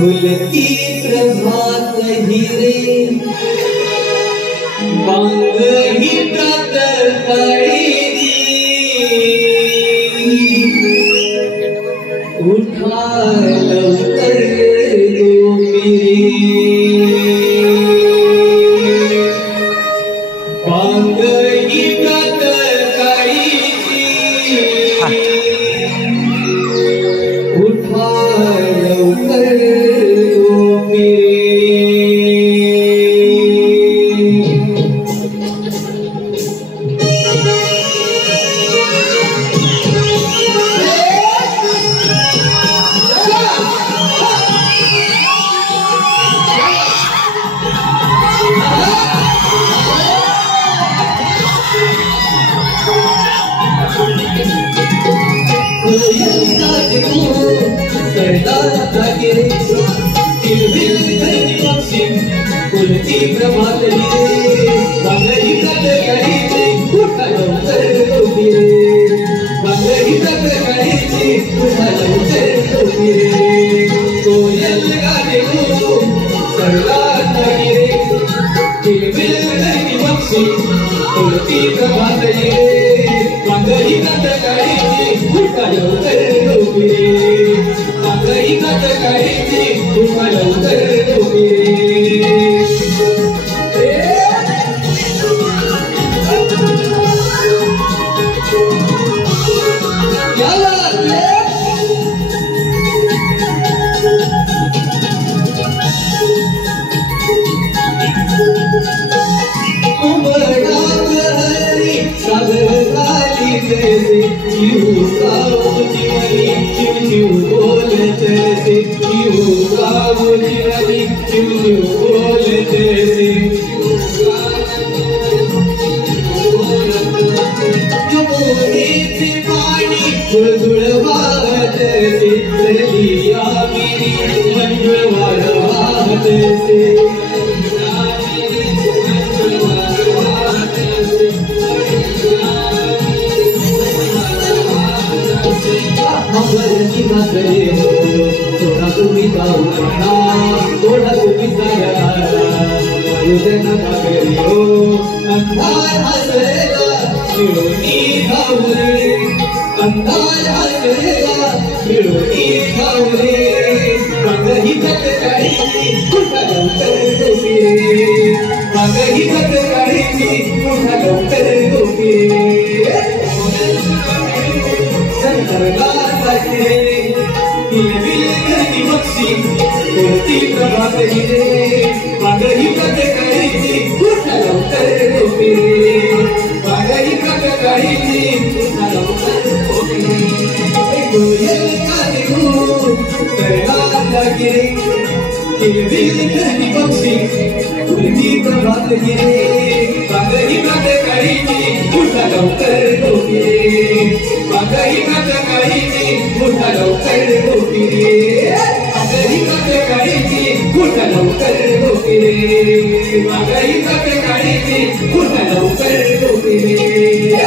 फुलती प्रभात हिरे बांगही प्रातःकाळी उठा लवकर दो बांगही प्रातःकाळी उठा लवकर प्रभात हिरे बांगही प्रातःकाळी उठा लवकर डोकी रे बांगही प्रातःकाळी उठा लवकर डोकी रे कोयल गाणे सरला जागी रे किलबिल धरती पक्षी फुलती प्रभात हिरे बांगही प्रातःकाळी उठा लवकर डोकी रे बांगही प्रातःकाळी उठा लवकर डोकी रे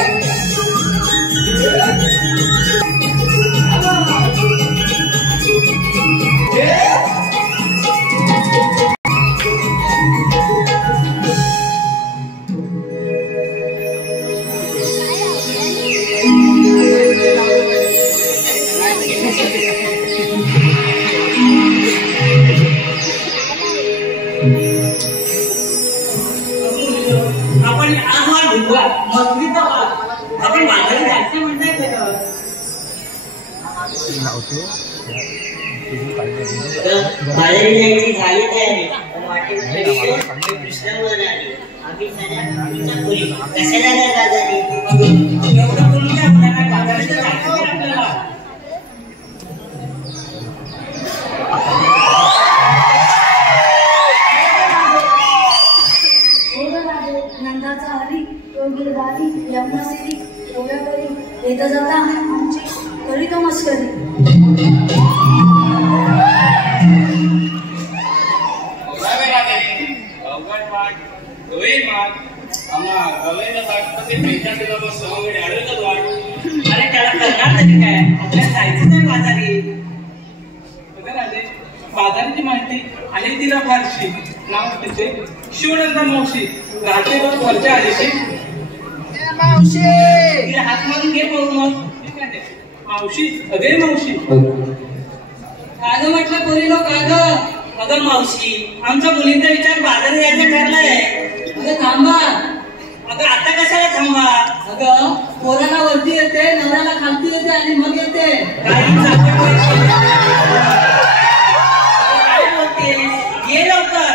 झाली तयारी नंदाचा हरी गिरधारी यमुनासिरी गोव्यावरी येता जाता आमची करी तो मस्करी. अरे त्याला करणार तरी काय, आपल्याला जायचं नाही बाजारी. बाजाराची माहिती आणि तिला फारशी नाव तिचे शिवनंदा मावशी राहते वर वरच्या आधीशी मावशी तिला हात मारून घे मग. मावशी अगे मावशी काग म्हटलं पोरीनो काग. अगं मावशी आमच्या मुलींचा विचार बाजार यायचं ठरलाय. अगं थांबा. अगं आता कशाला थांबा. अगं पोराला वरती येते नवऱ्याला खालती येते आणि मग येते. काय बोलते ये लवकर.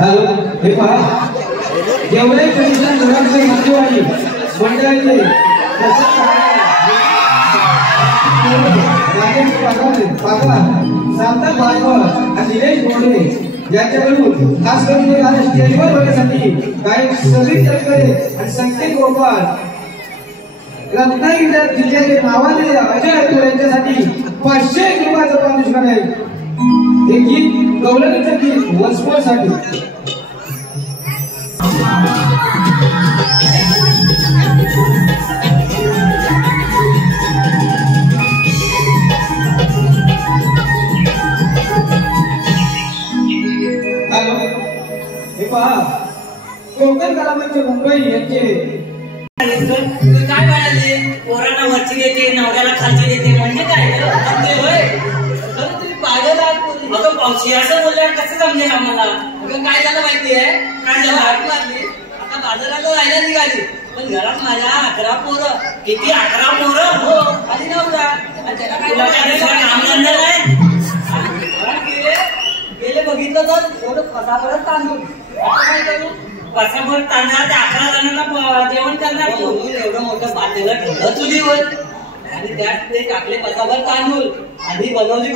हॅलो हे पहा जेवढे पैसा घरातले नातेवाईक मंडळीचे सार्थक भागवत आणि निलेश बोर्डे यांच्याकडून खास करून स्टेजवर होण्यासाठी गायक समीर तटकरे आणि संकेत गोपाळ रत्नागिरी जिल्ह्याचे नावाने अजय अतुल यांच्यासाठी 500 रुपयाचं पारितोषिक आहे. हे गीत गौरवीचं गीत वसपोसाठी. हॅलो हे पहा कोकण कलामंच मुंबई यांचे काय म्हणाले पोरांना वरची देते नवऱ्याला खालची देते म्हणजे काय तुम्ही पागल आहात. अगं पावशी असं बोलल्यावर कसं समजेल आम्हाला. अगं काय झालं माहितीये काय झालं आठ मारली आता बाजाराला जायला निघाली पण घरात माझ्या 11 पोरं. किती 11 पोरं हो आणि नवरा त्याला काय गेले बघितलं तर एवढं फसाफरच तांदूळ काय करू वर्षभर तांदळा त्या 11 जणांना जेवण करणार म्हणून एवढं मोठं पातेलं ठेवलं चुलीवर आणि त्यात ते टाकले पसाभर तांदूळ आधी बनवली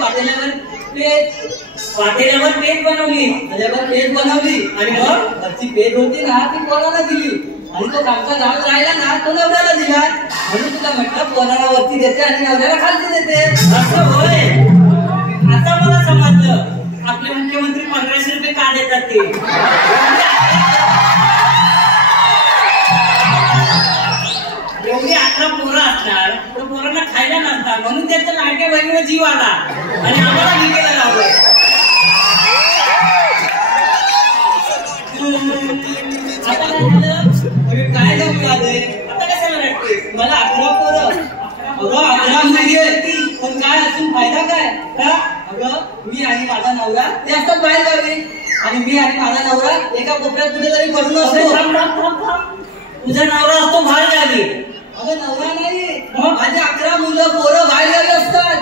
पातेल्यावर पेज बनवली त्याच्यावर पेज बनवली आणि मग वरची पेज होती ना ती पोराला दिली आणि तो कामचा गाव राहिला ना तो नवऱ्याला दिला म्हणून तुला म्हटलं पोराला वरती देते आणि नवऱ्याला खालती देते असं होय. आता मला समजलं आपले मुख्यमंत्री 1500 रुपये का देतात ते. एवढी 11 पोरं असणार तर पोरांना खायला नसतात म्हणून त्यांच्या लाडक्या बहिणीवर जीव आला आणि आम्हाला विकेला लावलं. आता काय जाऊ लागले आता कशाला रडते मला 11 पोरं 11 मुली पण काय असून फायदा काय का. अगं मी आणि माझा नवरा ते असतात बाहेर गावी आणि मी आणि माझा नवरा एका कोपऱ्यात कुठेतरी पडून असतो. तुझा नवरा असतो बाहेर गावी. अगं नवरा नाही माझे 11 मुलं पोरं बाहेर गावी असतात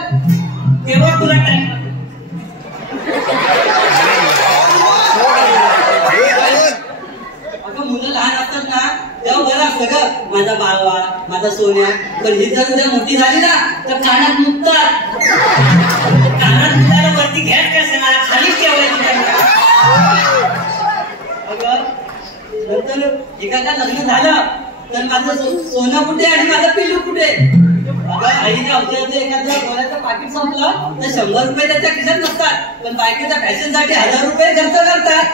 तेव्हा तुला काय. अगं मुलं लहान असतात ना तेव्हा बरं असतं ग माझा बाबा माझा सोन्या पण ही जर उद्या मोठी झाली ना तर कानात मुकतात. कानात मुलाला वरती घ्यायच कशाला खालीच ठेवायची त्यांना. अगं नंतर एखादा लग्न झालं तर माझं सोनं कुठे आणि माझं पिल्लू कुठे. अगं आईच्या औषधाचं एखादं गोळ्याचं पाकिट संपलं तर 100 रुपये त्याच्या खिशात नसतात पण बायकोच्या फॅशनसाठी 1000 रुपये खर्च करतात.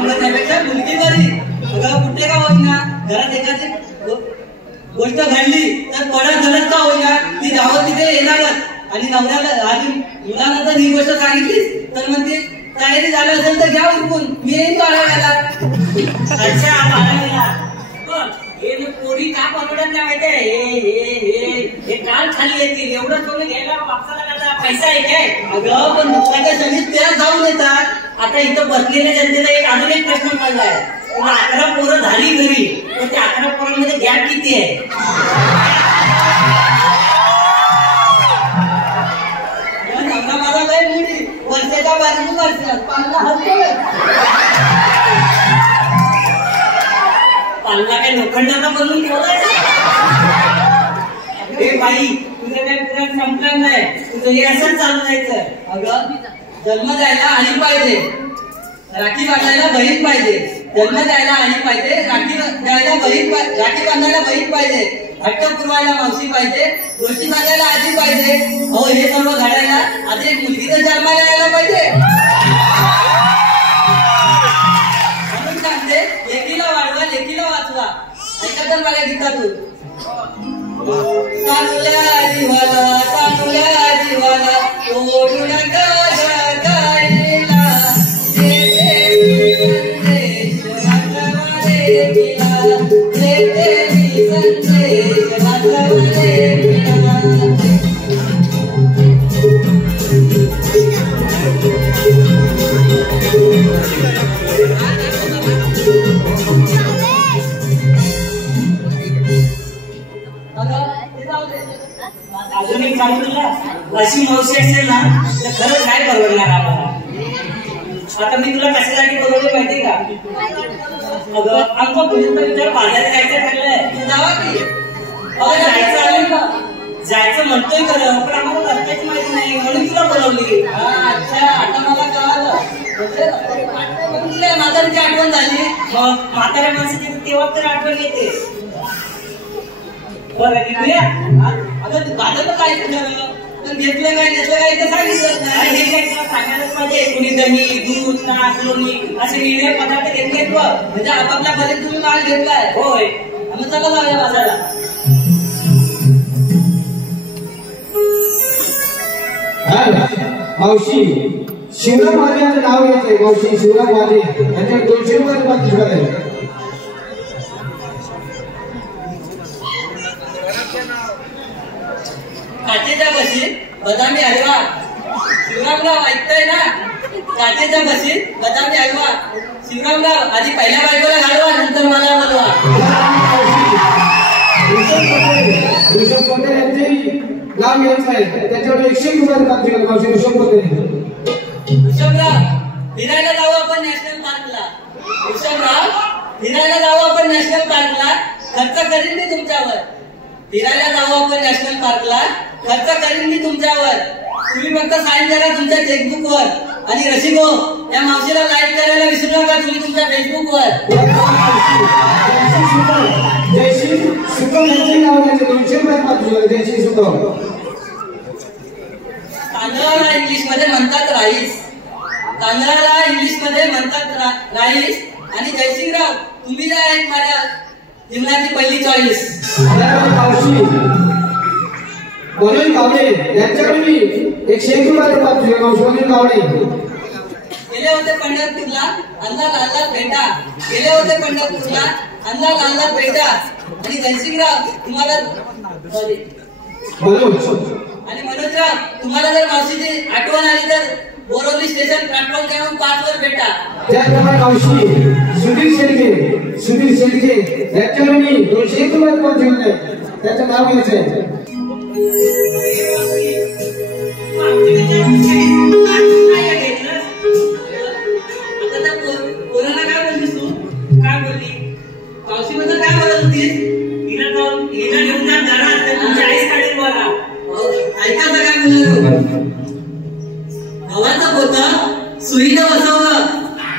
अगं त्यापेक्षा मुलगी बरी. अगं कुठे का होईना घरात एखादी गोष्ट घडली तर पडत झडत का होईना ती धावत तिथे येणारच आणि नवऱ्याला आणि मुलांना जर ही गोष्ट सांगितली तर म्हणते तयारी झाली असेल तर घ्या उरकून मी येईन 12व्याला. अच्छा 12व्याला हे पोरी का परवडत नाही माहितीये हे काल खाली येतील एवढं सोनं घ्यायला वापसाला पैसा आहे काय. अगं पण दुसऱ्याच्या शनीत त्याला जाऊन येतात. आता इथं बसलेल्या जनतेला अजून एक प्रश्न पडलाय 11 पोरं झाली घरी तर त्या 11 पोरांमध्ये गॅप किती आहे. नवरा माझा लय मुली वर्षाच्या बाजू वर्षात पालना हसतोय. पालना काय लोखंडाचा बनवून ठेवलाय. हे बाई तुझं काय पुराण संपणार नाही तुझं हे असंच चालू जायचं. अगं जन्म द्यायला आणि पाहिजे राखी बांधायला बहीण पाहिजे. जन्म द्यायला आणि पाहिजे राखी द्यायला बहीण राखी बांधायला बहीण पाहिजे. हट्ट पुरवायला मावशी पाहिजे. गोष्टी सांगायला आजी पाहिजे. हो हे सर्व घडायला आधी एक मुलगी तर जन्माला यायला पाहिजे. म्हणून सांगते लेकीला वाढवा लेकीला वाचवा. ऐका तर माझ्या गीतातून चांगल्या जीवाला चांगल्या जीवाला सोडू नका अजून एक सांगू तुला अशी मावशी असेल ना तर खरंच काय परवडणार आम्हाला. आता मी तुला कशासाठी बोलवलं माहिती का? अगं आमचा मुलीचा विचार बाजारात जायचं ठरलंय. तू जावा की. जायचं आहे का? जायचं म्हणतोय खरं, पण आम्हाला रस्त्याची माहिती नाही म्हणून तुला बोलवली. अच्छा, आता मला कळालं. म्हातारीची आठवण झाली. मग म्हाताऱ्या माणसाची तेव्हा तर आठवण येते. बरं घेऊया. अगं बाजारात काय पण घेतलं काय ते सांगितलं नाही. हे काय सांगायलाच पाहिजे. कुणी दही, दूध, ताक, लोणी असे वेगवेगळे पदार्थ घेतले म्हणजे आपापल्या घरी तुम्ही माल घेतलाय. होय, मग चला जाऊया बाजारात. मावशी शिवराम वाजे यांचं नाव घ्यायचंय. मावशी शिवराम वाजे यांच्या 200 रुपये पाकिट आहे. काचेच्या बशीत बदामी हलवा. शिवरामराव ऐकताय ना? काचेच्या बशीत बदामी हलवा. शिवरामराव आधी पहिल्या बायकोला घालवा, नंतर मला बोलवा. ऋषभ पटेल यांचेही नाव घ्यायचं आहे. त्याच्यावर 101 रुपये पाकिट आहे. मावशी ऋषभ पटेल. ऋषभराव फिरायला जाऊ आपण नॅशनल पार्कला. ऋषभराव फिरायला जाऊ आपण नॅशनल पार्कला. खर्च करीन मी तुमच्यावर. फिरायला जाऊ आपण नॅशनल पार्कला. खर्च करीन मी तुमच्यावर. तुम्ही फक्त साईन करा तुमच्या चेकबुकवर. आणि रसिको या मावशीला लाईक करायला विसरू नका तुम्ही तुमच्या फेसबुकवर. जयश्री सुकम यांचे नाव घ्यायचे. 200 रुपये पाकिट आहे. जयश्री सुकम. तांदळाला इंग्लिश मध्ये म्हणतात राईस. तांदळाला इंग्लिश मध्ये म्हणतात राईस. आणि जयसिंगराव तुम्ही काय आहेत माझ्या जीवनाची पहिली चॉईस. मनोज गावडे यांच्याकडे मी 101 रुपये पाकिट आहे. मनोज गावडे गेले होते पंढरपूरला, अंधा लालला भेटा. गेले होते पंढरपूरला, अंधा लालला भेटा. आणि जयसिंगराव तुम्हाला आणि मनोजराव तुम्हाला जर मावशीची आठवण आली तर बोरवली स्टेशन प्लॅटफॉर्म क्रमांक 5 वर भेटा. त्याचप्रमाणे मावशी सुधीर शेळके यांच्याकडे मी 201 रुपये पाकिट आहे. त्याचं नाव घ्यायचंय. कोणाला काय बोललीस तू? काय बोलली? मावशीबद्दल काय बोलत होतीस? हिला घेऊन जा घरात, तुमच्या आईस काढेल बघा. ऐका काय बोललो. गव्हाचं पोतं सुईने बसवलं.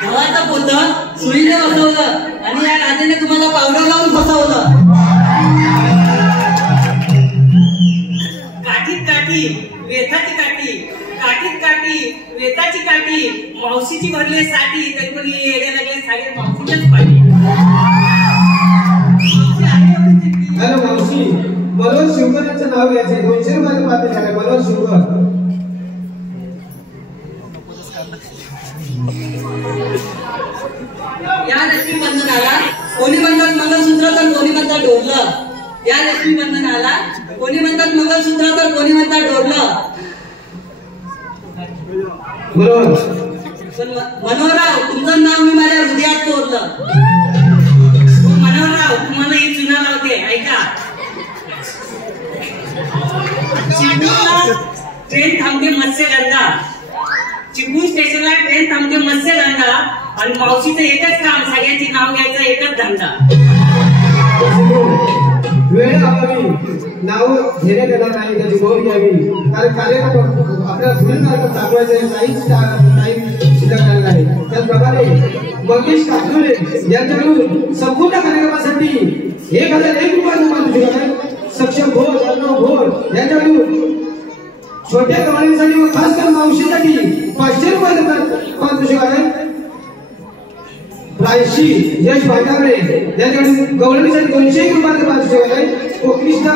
गव्हाचं पोतं सुईने बसवलं आणि या राजाने तुम्हाला पावडर लावून फसवलं. काठीत काठी वेताची काठी. काठीत काठी वेताची काठी. मावशीची भरली साठी तरी पण येडे लागले सागे मावशीच्याच पाठी. हॅलो मावशी मनोज शिवकर यांचं नाव घ्यायचंय. 200 रुपये पाकिट आहे. मनोज शिवकर. या लक्ष्मी बंधनाला कोणी म्हणतात मंगळसूत्र तर कोणी म्हणतात ढोरलं. या लक्ष्मी बंधनाला कोणी म्हणतात मंगळसूत्र तर कोणी म्हणतात ढोरलं. पण मनोहरराव तुमचं नाव मी माझ्या हृदयात कोरलं. मनोहरराव तुम्हाला ही चुना लावते ऐका. ट्रेन थांबते मत्स्यगंधा. चिपळूण स्टेशनला ट्रेन थांबते मत्स्यगंधा. आणि मावशीचं एकच काम सगळ्यांची नाव घ्यायचं एकच धंदा. वेळ अभावी नाव घेण्यात येणार नाही. त्याची नोंद घ्यावी. कारण कार्यक्रम आपल्याला सुरू कार्यक्रम चालवायचे टाईम शिल्लक झालेला आहे. त्याचप्रमाणे मंगेश कातुरे यांच्याकडून संपूर्ण कार्यक्रमासाठी 1001 रुपये सक्षम भोर अर्णव भोर यांच्याकडून छोट्या कमानीसाठी व खास करून मावशीसाठी 500 रुपये पारितोषिक आहे. रायशी यश भाटावरे यांच्याकडून गवळणीसाठी 201 रुपये पारितोषिक आहे. कोकनिष्ठा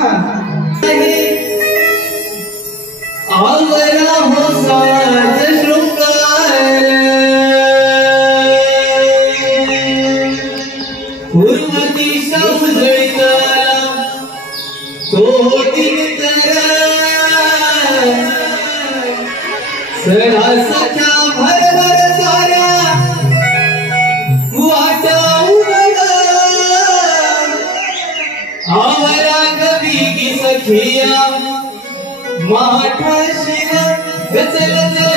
माठा शिव गचल गचल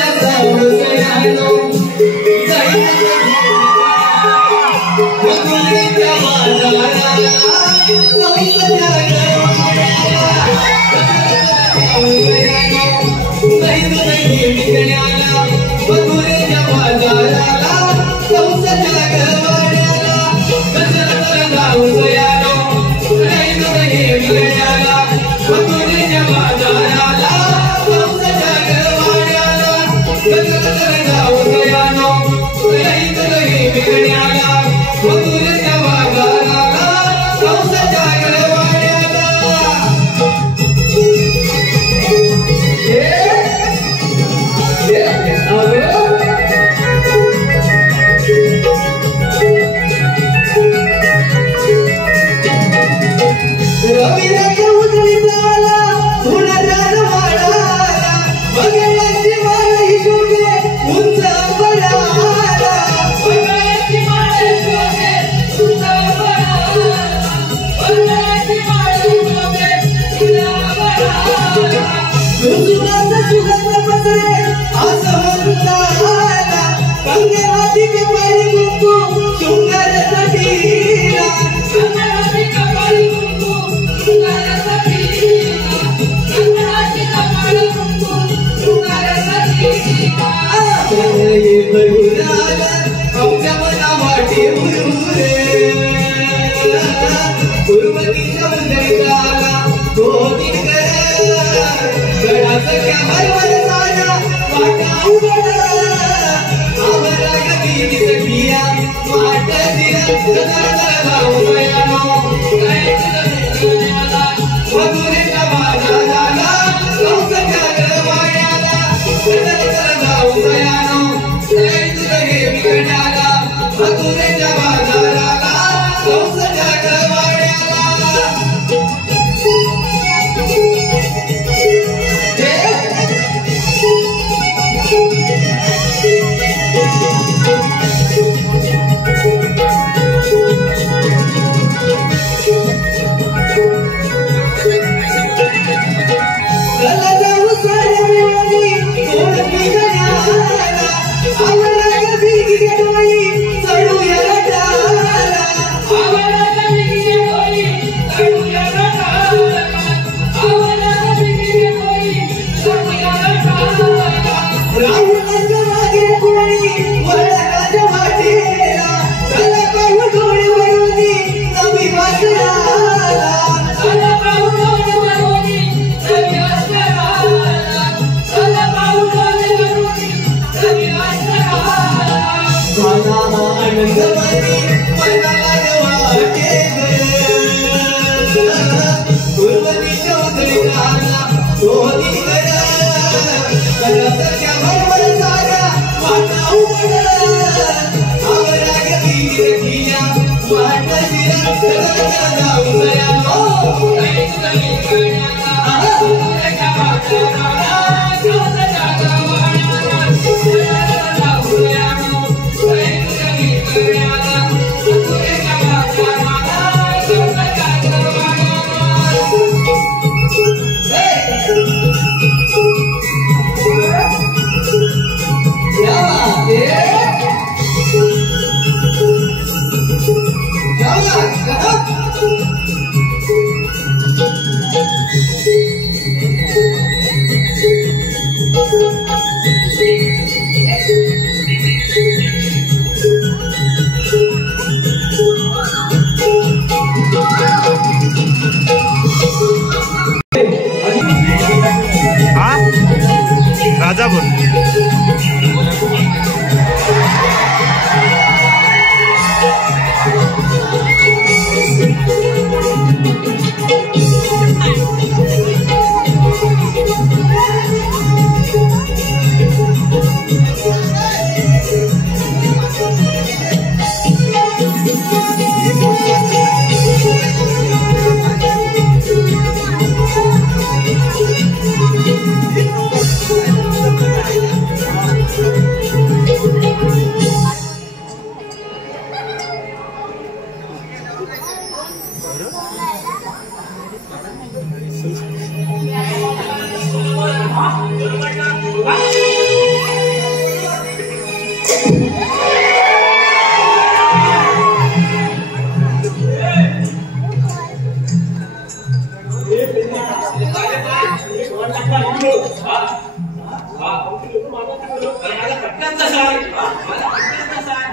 तसा आहे. माझा पिक्चर तसा आहे.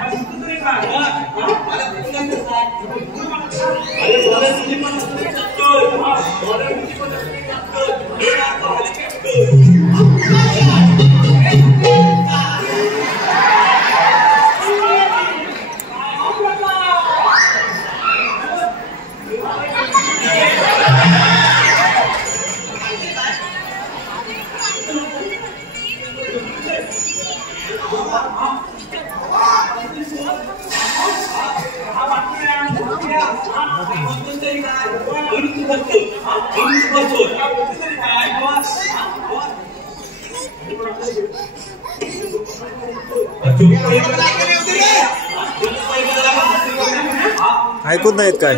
मला पिक्चर तसा आहे. अरे मला तुझी पण असते चक्कर. मला तुझी पण असते चक्कर. हे आता मला चक्कर. ऐकून नाहीत काय?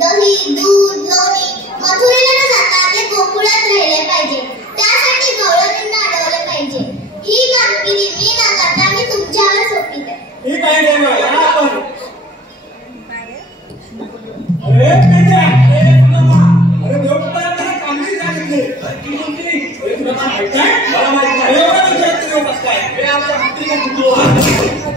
दही, दूध, लोणी मथुरेला न जाता ते गोकुळात राहिले पाहिजे. त्यासाठी गवळणींना अडवले पाहिजे. ही कामगिरी मी न करता मी तुमच्यावर सोपविते. ठीक आहे देवा, या आपण. अरे देवपुत्राला कामगिरी सांगितली. ती कोणती? तुला माहित आहे? मला माहित आहे. एवढं विचारते देव कसं काय? हे आपल्या मंत्रीला कुठलो? आणि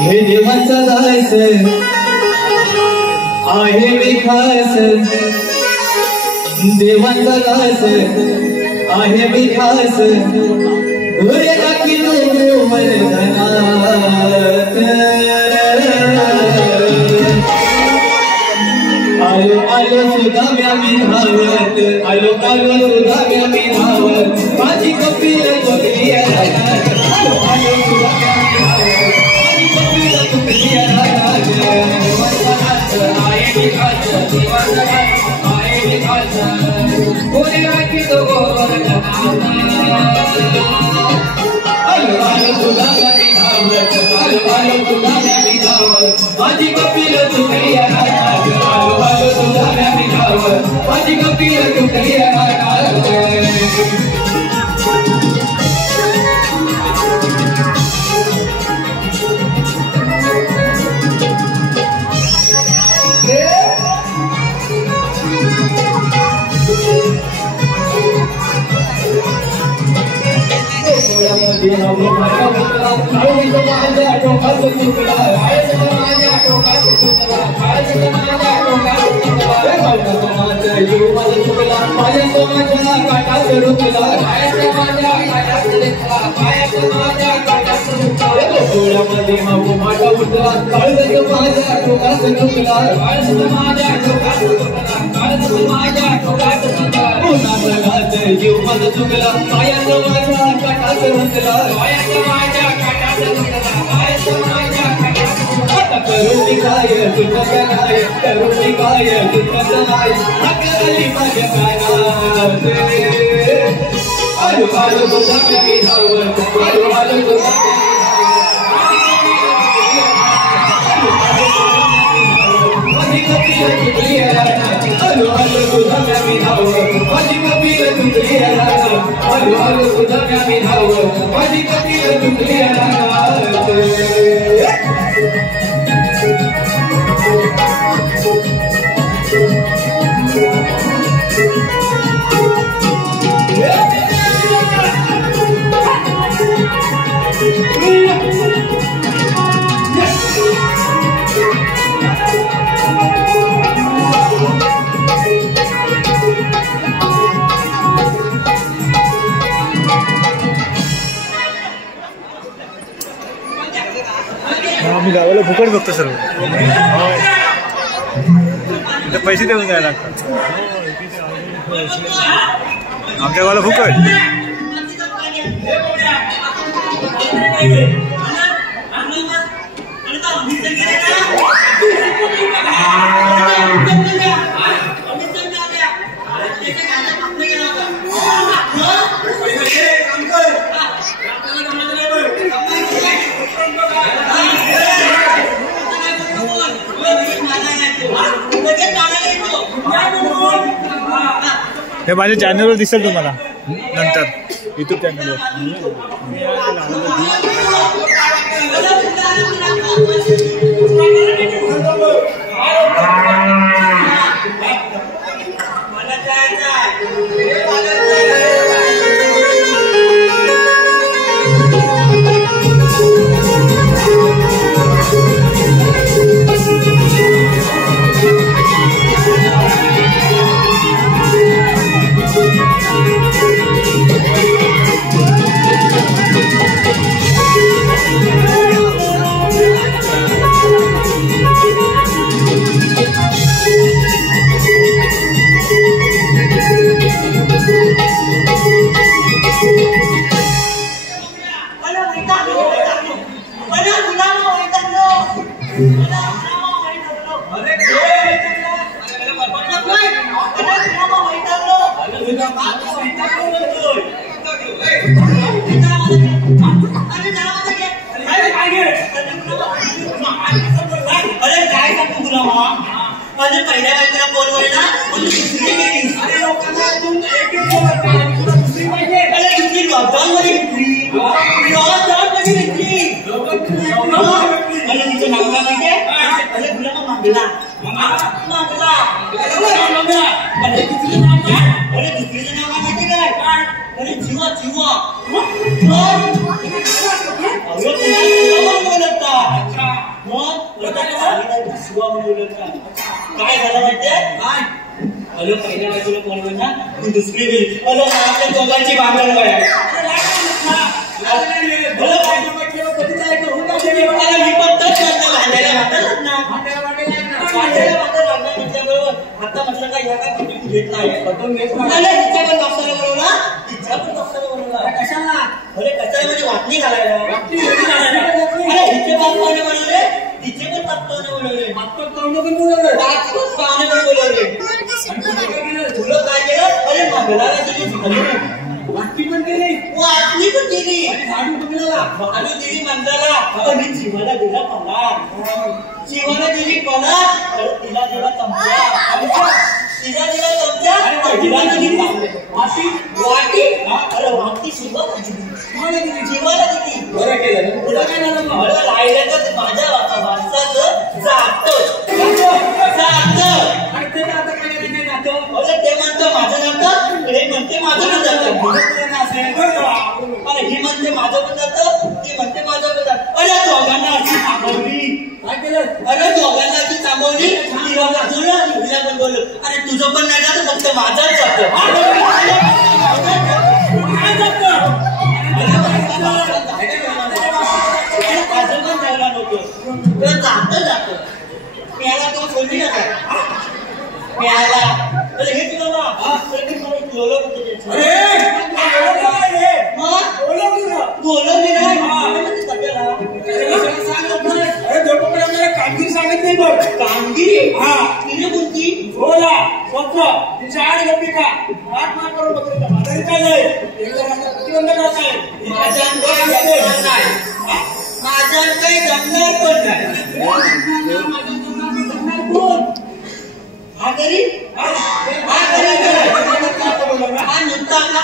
हे देवाचा दास आहे मी खास. देवाचा दास आहे मी खास. घोरे दाखिलो वरदानात. आलो आलो सुद्धा मी धावत. आलो आलो सुद्धा मी धावत. माझी कपिल बघली आलो आलो सुद्धा माझी कपिल तुकलिया माझी कपिल तुकलिया गावाला फुकट बघतो सर्व. इथं पैसे देऊन जायला लागतात. आमच्या गावाला फुकट. हे माझ्या चॅनलवर दिसेल तुम्हाला नंतर युट्यूब चॅनलवर. माझ्या पहिल्या बायकोला बोलवलं ना दुसरी लॉकडाऊन मध्ये घेतली. लॉकडाऊन मध्ये घेतली. तिचं नाव काय माहितीये? तुला मग मागला मागला. दुसरीचं नाव काय? दुसरीचं नाव काय माहिती काय? जीवा जीवा. काय झालं माहितीये? अरे पहिल्या बाजूला बोलवलं ना तू दुसरी गेली. आपल्या दोघांची भांडण काय मी पण तच भांडायला भांडत ना आता म्हटलं काय ह्या काय पटून घेत नाही. तिच्या पण डॉक्टरला बोलवला. तिच्या पण डॉक्टरला बोलवला. कशाला? अरे कशाला म्हणजे वाटणी घालायला. अरे हिचे बाप पाहुणे बोलवले. तिचे पण बाप पाहुणे बोलवले. पाचपट पाहुणे पण बोलवले. पाचपट पाहुणे पण बोलवले. तुला काय केलं? अरे मंगलाला दिली झाली. वाटणी पण केली. वाटणी पण केली. झाडू दिली मंगलाला. आणि जीवाला दिला पगार. जीवाला दिली पगार. तिला दिला चमचा. तिला दिला चमचा. तिला दिली वाटी. वाटी. अरे वाटी शिवाला दिली. जीवाला दिली. बरं केलं. तुला काय झालं? मला राहिल्याचं माझ्या माणसाचं जातं. ते म्हणतो माझं जातं. हे म्हणते माझं पण जातं. अरे ही म्हणते माझं पण जातं. ती म्हणते माझं पण जातं. अरे दोघांना अशी थांबवली. काय केलं? अरे दोघांना अशी थांबवली. तिला बोललं आणि हिला पण बोललं. अरे तुझं पण नाही जातं. फक्त माझंच जातं. माझं पण जायला नव्हतं. जातं जातं. प्याला तो बोलली ना प्याला. अरे हे तुला बोलवली नाही. कामगिरी सांगत नाही बघ. कामगिरी हा तिने कोणती बोला स्वच्छ तिच्या आड गप्पी का आठ मार करून बघितलं. माझं काय नाही. प्रतिबंध करत आहे. माझ्या काही जमणार पण नाही. कोण हा गरीब. हा नुसता आपला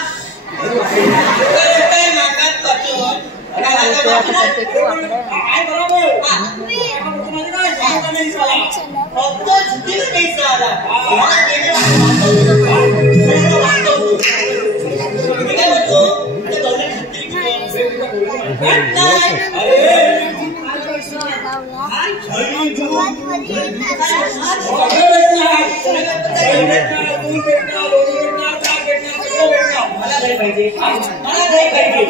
काय मागात पाठवून काय बरोबर फक्त झुकीला पैसा आला. काय म्हणतो मला काय पाहिजे मला काय पाहिजे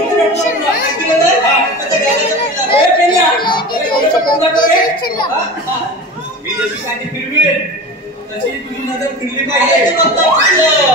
मी जशी काठी फिरवेन तशी तुझी नजर फिरली पाहिजे.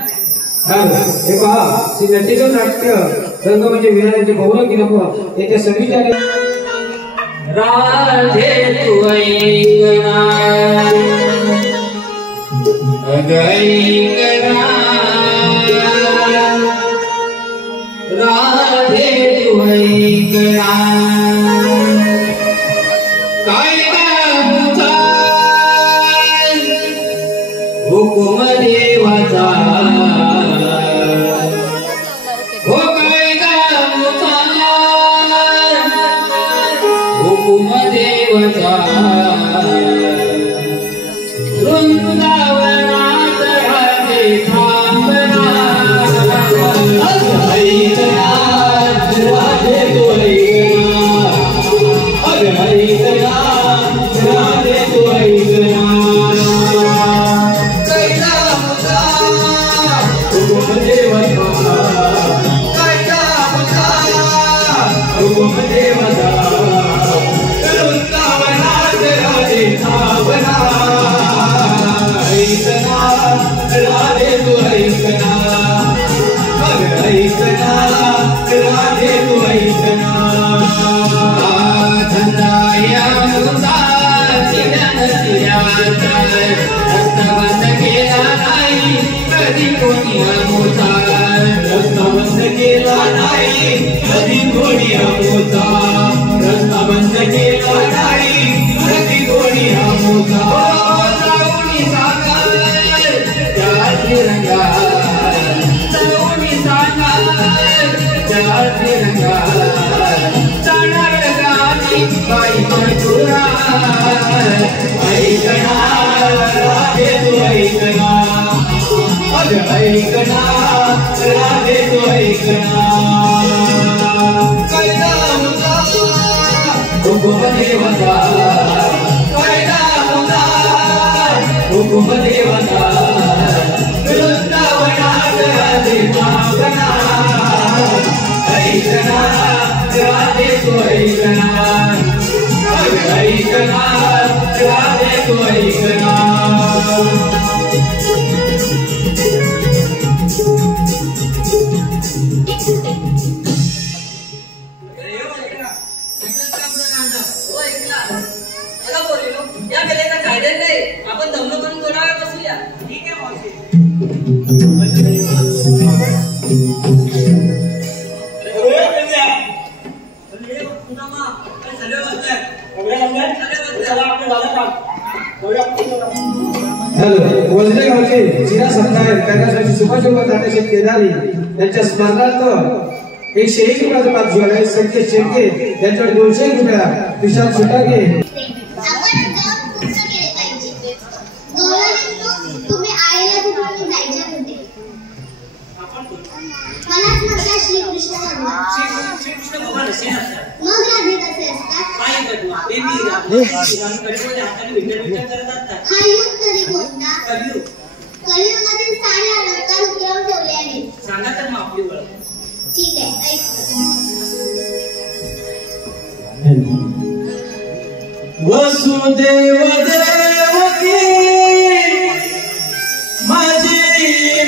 हे पहा श्री नटेश्वर नाट्य रंगमंच विहाराचे गौरव दिनांक येत्या 26 राधे तू ऐकना ऐकना राधे तू ऐकना कायदा हुकुम देवाचा हो कायदा हुकुम देवाचा वृंदावनात राधे थांबना ऐकना राधे तू ऐकना ऐकना राधे तू ऐकना राधे तू ऐकना राधे तू ऐकना धंदाया रस्ता बंद केला नाही कधी कोणी मोठा रस्ता बंद केला नाही कधी कोणी मोठा रस्ता बंद केला नाही कधी कोणी मोठा जाऊनी सागर त्या तिरंगा जाऊनी सागर त्या तिरंगा जाणार गाणी बाई मजुरा ऐकना राधे तू ऐकना ऐकना राधे तू ऐकना कायदा हुकुम देवाचा कायदा हुकुम देवाचा वृंदावनात राधे थांबना ऐकना राधे तू ऐकना ऐकना राधे तू ऐकना आपण दमलो करून थोडा वेळ बसूया. ठीक आहे मावशी. वजरे गावचे जिरा संताय कैलासवासी सुभाषचंद्र तात्याचे केदारी यांच्या स्मरणार्थ 101 रुपयाचा पाच जोड आहे. संकेत शेळके यांच्याकडे 200 रुपया. विशाल सुटाके तुम्ही आईला कुठून जायचे होते मला म्हटलं श्रीकृष्ण भगवान मग राधे कसे असतात हा युग तरी कोणता कलियुगातील सारे अलंकार उतरवून ठेवले आहेत. सांगा तर मग आपली ओळख. ठीक आहे ऐक वसुदेव देवकी माझी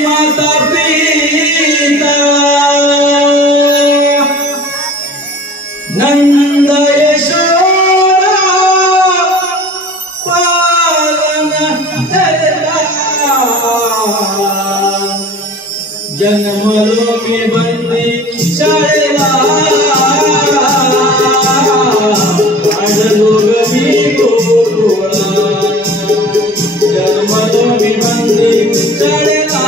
माता पिता नंद यशोदा पालन धरला जन्मलो मी बंदी शाळेला अडलो मी गोकुळा जन्मलो मी बंदी शाळेला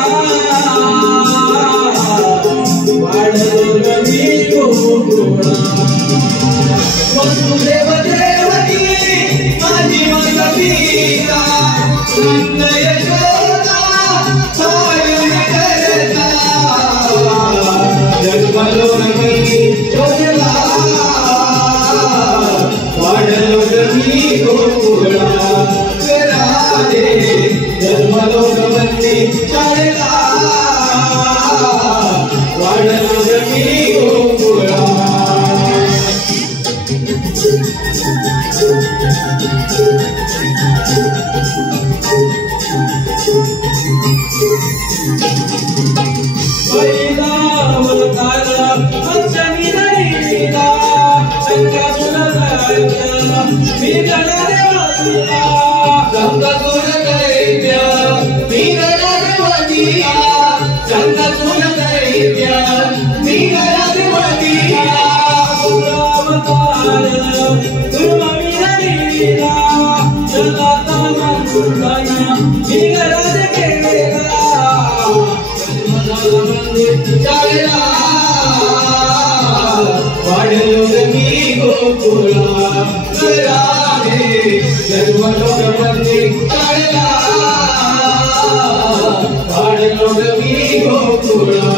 वाढलो मी गोकुळा वसुदेव देवकी माझी माता पिता नंद यशोदा पालन धरला जन्मलो मी गोकुळा वाढलो मी गोकुळा राधे जन्मलो बंदी शाळेला वाढलो मी गोकुळा पहिला गणा देवतीला संकटून दैत्य मी गणा देवतीला संकटून दैत्य मी गणा देवतीला अवतार दुर्मवीरा जगाता मानून मी गरज केला चालेला वाढलो मी गोकुळा घराने जन्मलो गणपती चालेला वाढलो मी गोकुळा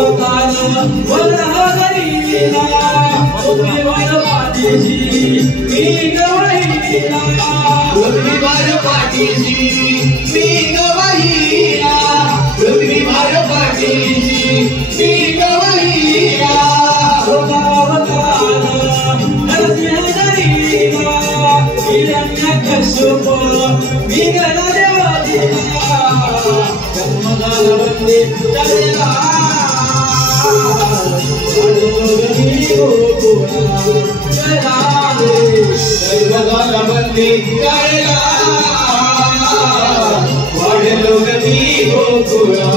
अवतार वरहरीला पृथ्वीवर पाठीशी मी गवळीला पृथ्वीवर पाठीशी मी गवळीला पृथ्वीवर पाठीशी मी गवळीला अवतार नरसिंहरीला हिरण्यकश्यप मी गणा देवतीला जन्मदान वंदे चालेला सर्वदान बंदी चालेला वाढलो मी गोकुळा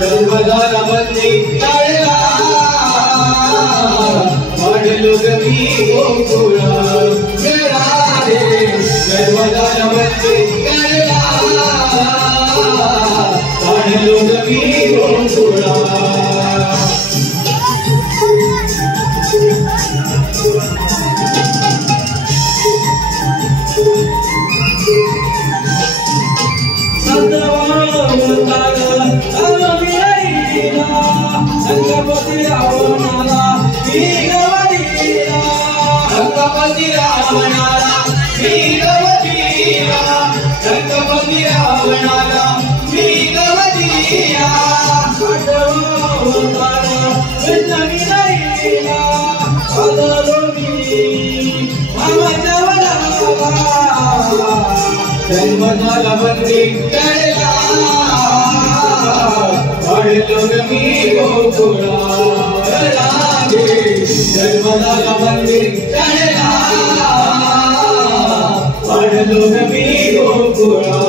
सर्वदान बंदी चालेला वाढलो मी गोकुळा घराने सर्वदान बंदी चालेला वाढलो मी गोकुळा गणपती रावणाला मी गवळीला गणपती रावणाला मी गवळीला गणपती रावणाला मी गवळीला अवतार कृष्णविनयीला आदरो मी माझ्या वडाला जन्मदान बंदी चालेला वाढलो मी गोकुळा घराने जन्मदान बंदी चालेला वाढलो मी गोकुळा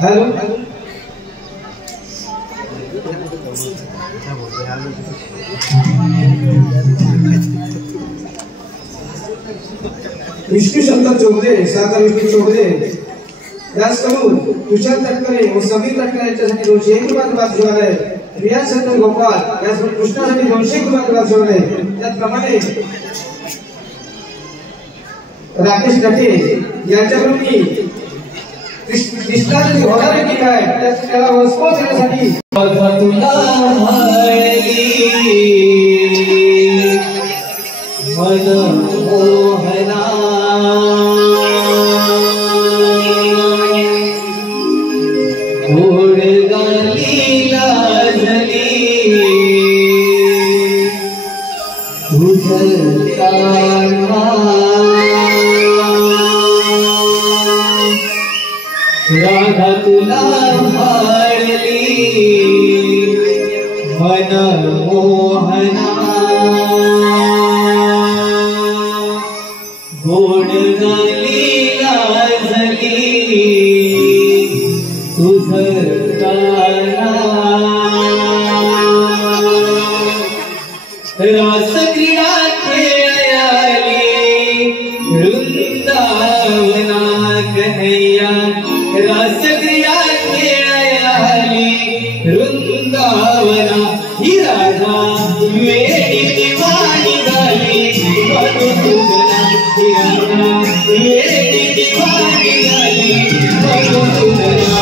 हेलो विष्णू शंकर चौगुले सागर विष्णू चौगुले याच करून तुषार तटकरे व समीर तटकरे यांच्यासाठी 201 रुपयाचा भाग ठेवला आहे. प्रिया चंद्र गोपाल याचबरोबर कृष्णासाठी 201 रुपयाचा भाग ठेवला आहे. त्याचप्रमाणे राकेश नटे यांच्याकडून मी कृष्णाची होणारी गीत आहे त्याला वसपो देण्यासाठी मनमोहना गोड गाली लाजली उधळता राम राधा तुला भाळली मन मोहना गोड गाली लाजली तुझ रास क्रीडा खेळाली वृंदावना कन्हैया रास क्रीडा खेळाली वृंदावना ही राधा वेडी दिवाणी झाली मधुसूदना ही राधा वेडी दिवाणी झाली मधुसूदना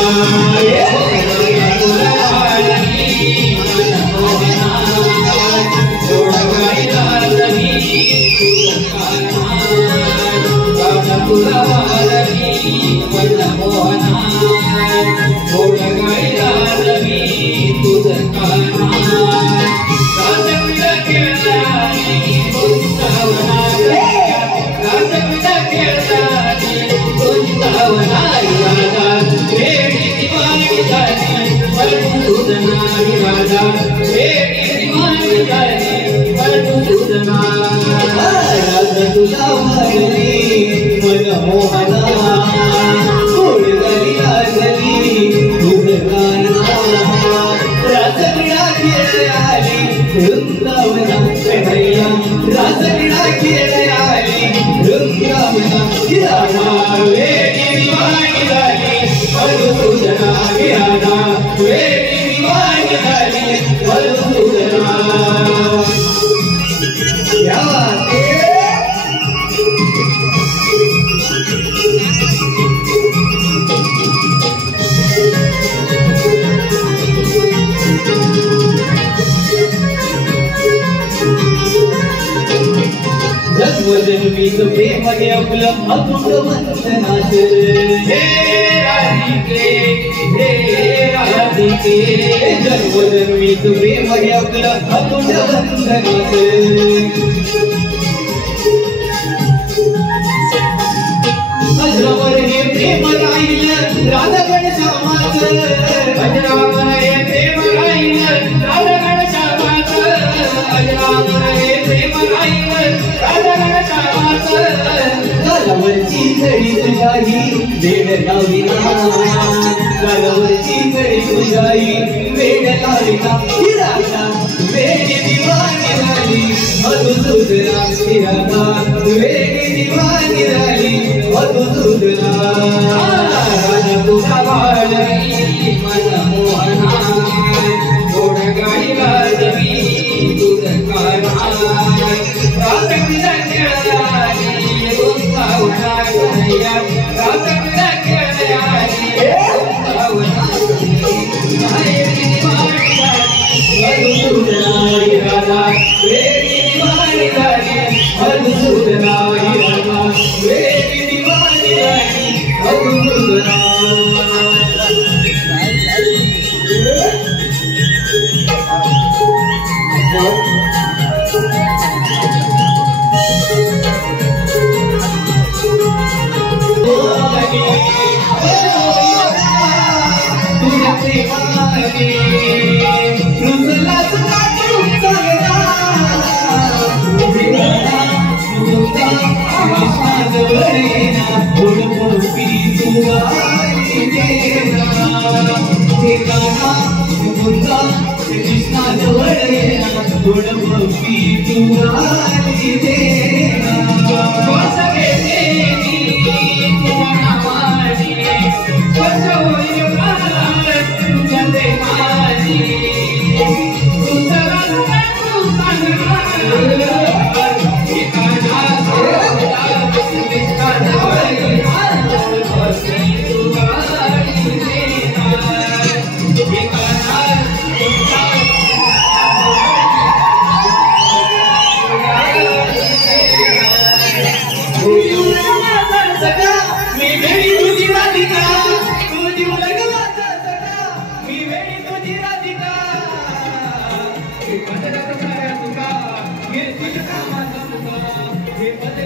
तुला भाळली मन मोहना गोड गाली लाजली तुझ गाना रास क्रीडा खेळाली वृंदावना कन्हैया रास क्रीडा खेळाली वृंदावना ही राधा वेडी दिवाणी झाली मधुसूदना ही राधा वेडी दिवाणी झाली मधुसूदना क्या बात है जन्मजन्मीच प्रेम हे आपलं अतुट बंधनाचं हे राधिके जन्मजन्मीच प्रेम हे आपलं अतुट बंधनाचं अजरावर हे प्रेम राहिलं राधागण श्यामाचं अजरावर हे प्रेम राहिलं राधागण श्यामाचं अजरावर हे प्रेम राहिलं राधागण श्यामाचं गालावरची घडी तुझ्याही वेड लाविना गालावरची घडी तुझ्याही वेड लाविना ही राधा वेडी दिवाणी झाली मधुसूदना ही राधा वेडी दिवाणी झाली मधुसूदना राधा तुला भाळली मन मोहना गोड गाली लाजली तुझ काना रास क्रीडा खेळाली वृंदावना कन्हैया रास क्रीडा खेळाली वृंदावना वेडी दिवाणी झाली मधुसूदना ही राधा वेडी दिवाणी झाली मधुसूदना ही राधा वेडी दिवाणी झाली मधुसूदना तुझ्या प्रेमाने रुसला सुद्धा तुझा हे